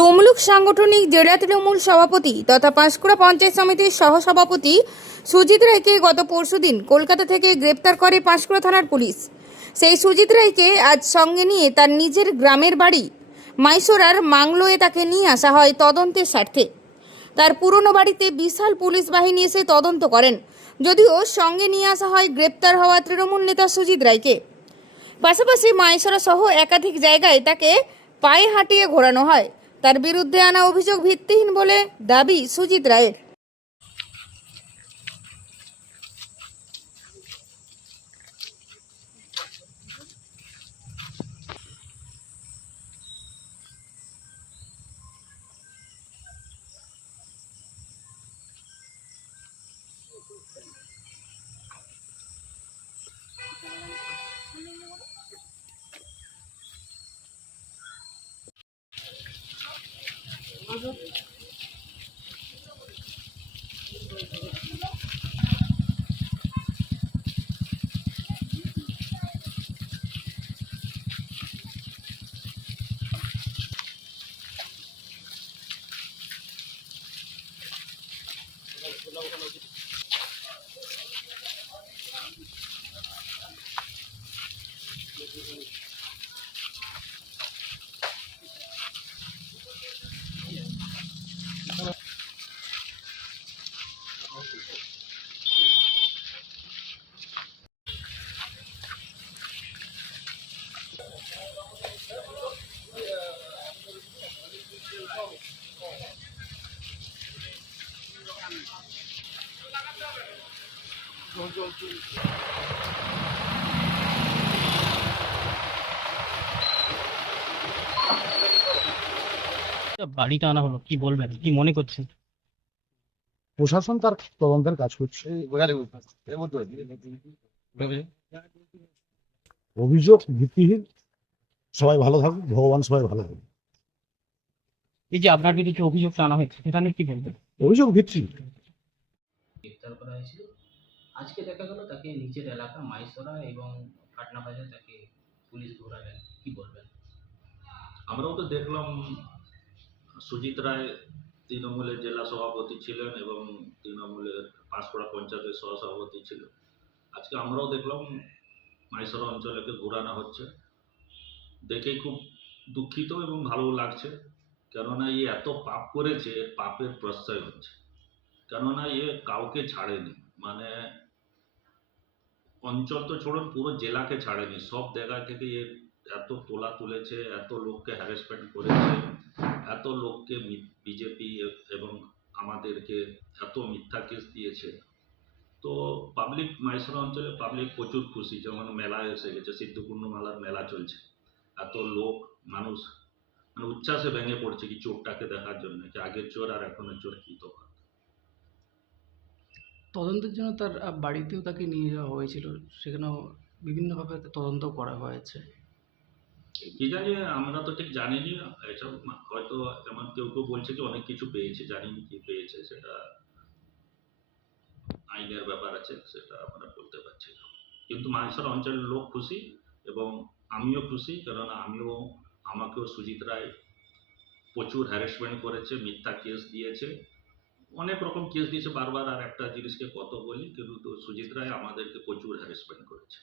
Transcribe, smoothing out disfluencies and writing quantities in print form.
তমলুক সাংগঠনিক জেলা তৃণমূল সভাপতি তথা পাঁশকুড়া পঞ্চায়েত সমিতির সহসভাপতি সুজিত রায়কে গত পরশুদিন কলকাতা থেকে গ্রেপ্তার করে পাঁশকুড়া থানার পুলিশ। সেই সুজিত রায়কে আজ সঙ্গে নিয়ে তার নিজের গ্রামের বাড়ি মাইসোরার মাংলোয়ে তাকে নিয়ে আসা হয় তদন্তের স্বার্থে। তার পুরনো বাড়িতে বিশাল পুলিশ বাহিনী এসে তদন্ত করেন, যদিও সঙ্গে নিয়ে আসা হয় গ্রেপ্তার হওয়া তৃণমূল নেতা সুজিত রায়কে। পাশাপাশি মাইসোরা সহ একাধিক জায়গায় তাকে পায়ে হাঁটিয়ে ঘোরানো হয়। তার বিরুদ্ধে আনা অভিযোগ ভিত্তিহীন বলে দাবি সুজিত রায়ের। বাড়িতে আনা হলো, কি বলবেন, কি মনে করছেন? প্রশাসন তার তদন্তের কাজ করছে। অভিযোগ ভিত্তিহীন। সবাই ভালো থাকুক, ভগবান সবাই ভালো থাকুক। এই যে আপনার বিরুদ্ধে অভিযোগটা আনা হয়েছে, সেটা নিয়ে কি বলবেন? অভিযোগ ভিত্তিহীন। গ্রেপ্তার করা হয়েছিল। আজকে দেখা গেল তাকে নিজের এলাকা মাইসোরা এবং পাটনা বাজারে তাকে পুলিশ ধরালেন, কি বলবেন? আমরাও তো দেখলাম সুজিত রায় তৃণমূলের জেলা সভাপতি ছিলেন এবং তৃণমূলের পাঁশকুড়া পঞ্চায়েতের সহসভাপতি ছিল। আজকে আমরাও দেখলাম মাইসোরা অঞ্চলেকে ঘোরানো হচ্ছে, দেখে খুব দুঃখিত এবং ভালো লাগছে। কেননা এত পাপ করেছে, এর পাপের প্রশ্রয় হচ্ছে। কেননা কাউকে ছাড়েনি, মানে অঞ্চল তো छोड़ুন, পুরো জেলাকে ছাড়েনি। সব জায়গা থেকে এত তোলা তুলেছে, এত লোককে হ্যারাসমেন্ট করেছে, এত লোককে বিজেপি এবং আমাদেরকে এত মিথ্যা কেস দিয়েছে। তো পাবলিক মাইসোরা অঞ্চলে পাবলিক প্রচুর খুশি, যেমন মেলা এসে গেছে, সিদ্ধপূর্ণ মেলার মেলা চলছে। এত লোক মানুষ মানে উচ্ছ্বাসে ভেঙে পড়ছে কি চোরটাকে দেখার জন্য, কি আগের চোর আর এখনের চোর কি তফাৎ। তদন্তের জন্য তার বাড়িতেও তাকে নিয়ে যাওয়া হয়েছিল, সেখানেও বিভিন্নভাবে তদন্ত করা হয়েছে। কি জানি, আমরা তো ঠিক জানিনি এসব। হয়তো এমন কেউ কেউ বলছে যে অনেক কিছু পেয়েছে, জানিনি কি পেয়েছে, সেটা আইনের ব্যাপার আছে, সেটা আমরা বলতে পারছি না। কিন্তু মাইসোরা অঞ্চলের লোক খুশি এবং আমিও খুশি, কেননা আমাকেও সুজিত রায় প্রচুর হ্যারাসমেন্ট করেছে, মিথ্যা কেস দিয়েছে, অনেক রকম কেস দিয়েছে বারবার। আর একটা জিনিসকে কত বলি, কিন্তু সুজিত রায় আমাদেরকে প্রচুর হ্যারাসমেন্ট করেছে।